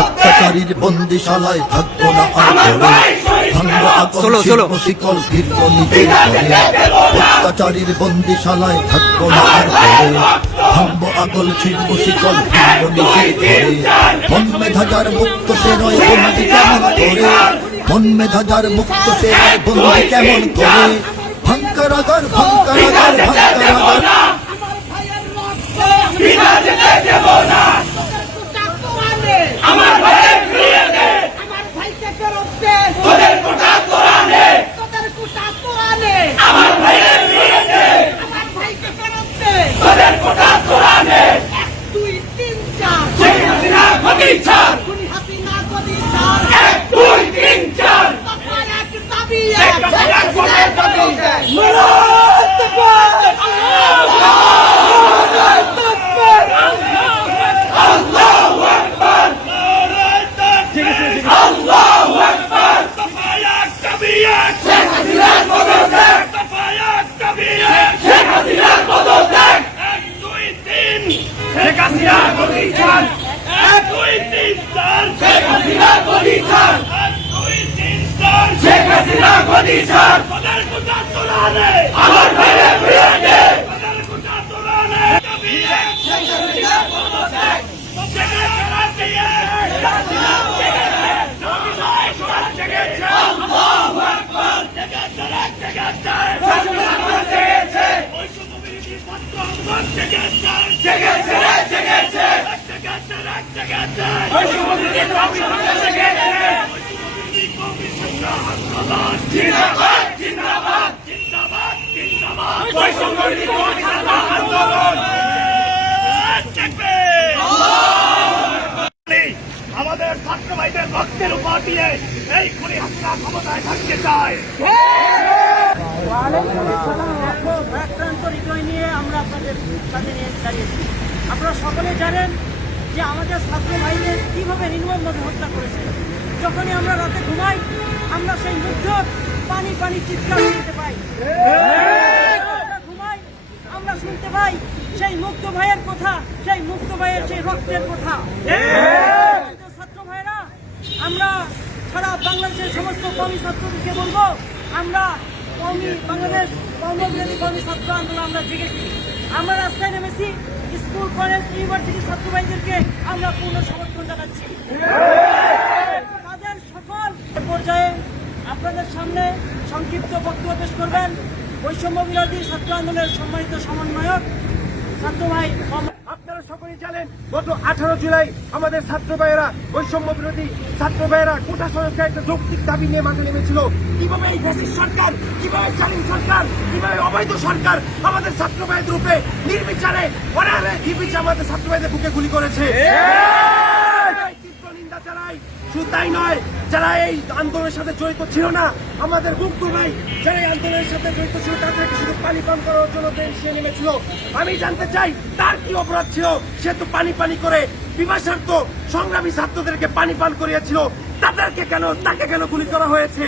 অত্যাচারীর বন্দিশালায় থাকব না অত্যাচারীর বন্দিশালায় থাকব না আর ভাঙবো আগল শিল্প শিকল মন মেধাজার মুক্ত সে নয় বন্দি কেমন করে? মন মেধাজার মুক্ত সে নয় বন্দি কেমন করে? ভাঙ্কারাগার ভাঙ্কারাগার ভাঙ্কারাগার আমার ভাইয়ের ফিরিয়ে দে আমার ভাইকে ফেরত দে তোদের কোটা তোরা নে তোদের কোটা তোরা নে আমার ভাইয়ের ফিরিয়ে দে আমার ভাইকে ফেরত দে তোদের কোটা তোরা নে এক দুই তিন চার শেখ হাসিনা ছাড় এক দুই তিন চার দফার দাবি এক শেখ আমার ভাইরে ফিরে দে আমাদের ছাত্র ভাইদের রক্তের উপর দিয়ে এই খুনি হাসিনা ক্ষমতায় থাকতে চায়। আক্রান্ত নিয়ে আমরা আপনাদের সাথে নিয়ে দাঁড়িয়েছি আপনারা সকলে জানেন যে আমাদের ছাত্র ভাইদের কীভাবে নির্মমভাবে হত্যা করেছে। যখনই আমরা রাতে ঘুমাই, আমরা সেই মুগ্ধ পানি পানি চিৎকার শুনতে পাই আমরা ঘুমাই আমরা শুনতে পাই সেই মুক্ত ভাইয়ের কথা সেই মুক্ত ভাইয়ের সেই রক্তের কথা। ছাত্র ভাইরা আমরা সারা বাংলাদেশের সমস্ত কমি ছাত্রদেরকে বলব আমরা কমি বাংলাদেশ কর্মবিরোধী কমি ছাত্র আন্দোলন আমরা জেগেছি আমরা রাস্তায় নেমেছি স্কুল কলেজ ইউনিভার্সিটি ছাত্র ভাইদেরকে আমরা পূর্ণ সমর্থন জানাচ্ছি। তাদের সকল পর্যায়ে আপনাদের সামনে সংক্ষিপ্ত বক্তব্য পেশ করবেন। বৈষম্য বিরোধী ছাত্র আন্দোলনের সম্মানিত সমন্বয়ক ছাত্র ভাই গত আঠারো জুলাই আমাদের ছাত্র ভাইয়েরা ভাইয়েরা কোটা একটা যৌক্তিক দাবি নিয়ে এই সরকার সরকার, কীভাবে অবৈধ সরকার আমাদের ছাত্র ভাইদের রূপে নির্বিচারে আমাদের ছাত্র ভাইদের বুকে গুলি করেছে? জানাই শুধু তাই নয়, যারা এই আন্দোলনের সাথে জড়িত ছিল না, আমাদের ভাই, যারা এই আন্দোলনের সাথে জড়িত ছিল, তাদেরকে শুধু পানি পান করার জন্য সে নেমেছিল। আমি জানতে চাই, তার কি অপরাধ ছিল? সে তো পানি পানি করে বিভাষার্থ সংগ্রামী ছাত্রদেরকে পানি পান করিয়েছিল। তাদেরকে কেন, তাকে কেন গুলি করা হয়েছে?